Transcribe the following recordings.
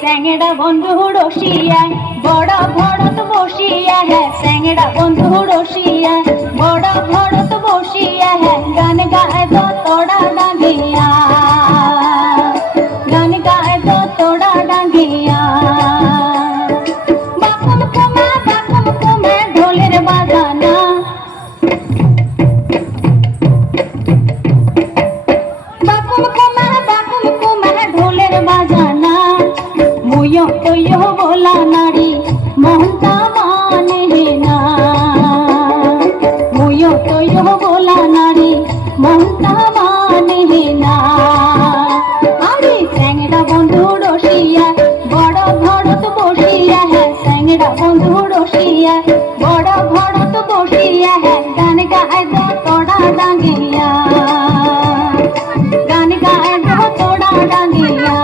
স্যাংড়া বন্ধু রসিয়া বড় ভরত বসিয়া হ্যাঁ, স্যাংড়া বন্ধু রসিয়া বড় ভরত বসিয়া হ্যাঁ, গান গায় তো তোড়া ডাঙ্গিয়া, গান গায় তো তোড়া ডাঙ্গিয়া। বাকুম কুমে ঢোলের বাজানা, বাকুম কুমে ঢোলের বাজানা। মুয়ো তোয়ো बोला नारी मोहनता माने ना, मुयो তোয়ো बोला नारी मोहनता माने ना। আরে স্যাংড়া বন্ধু রসিয়া বড় ভরত বসিয়া হ্যাঁ, স্যাংড়া বন্ধু রসিয়া বড় ভরত বসিয়া হ্যাঁ, গান গায় তো তোড়া ডাঙ্গিয়া, গান গায় তো তোড়া ডাঙ্গিয়া।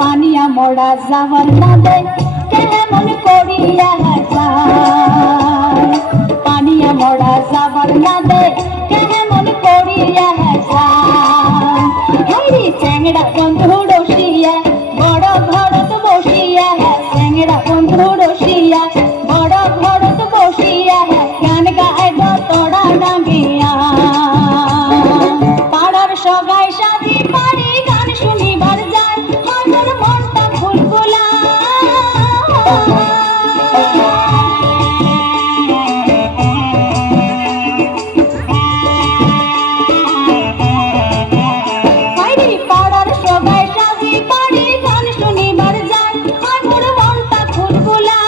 পানিয়া মোড়া যাওয়ার না দে কেমন করিয়া যায়, পানিয়া মোড়া যাওয়ার না দে কেমন করিয়া যায়। হেরি চ্যাংড়া বন্ধু রসিয়া বড় ভরত বসিয়া, চ্যাংড়া বন্ধু রসিয়া বড় ভরত বসিয়া গান গায় গো তোড়া ডাঙ্গিয়া। পাড়ার সবাই সাজি পারি গান শুনিবার যায়, আমার মনটা ফুলফুলা। পাড়ার সবাই সাজি পারি গান শুনিবার যায়, আমার মনটা ফুলফুলা।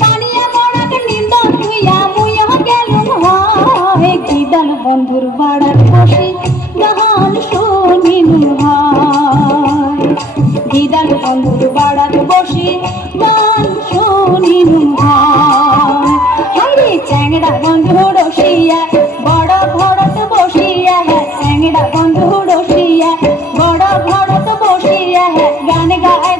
পানিয়া মরাক নিন্দ তুইয়া মুইয়া গেলুম হয়, গিদাল বন্ধুর বাড়ার বসি গান শুনিলুম হয়, গিদাল বন্ধুর বাড়ার বসি গান শুনিলুম হয়। হাইরে চ্যাংড়া বন্ধু রসিয়া বড় ভরত বসিয়া, চ্যাংড়া বন্ধু রসিয়া বড় ভরত বসিয়া গান গায়।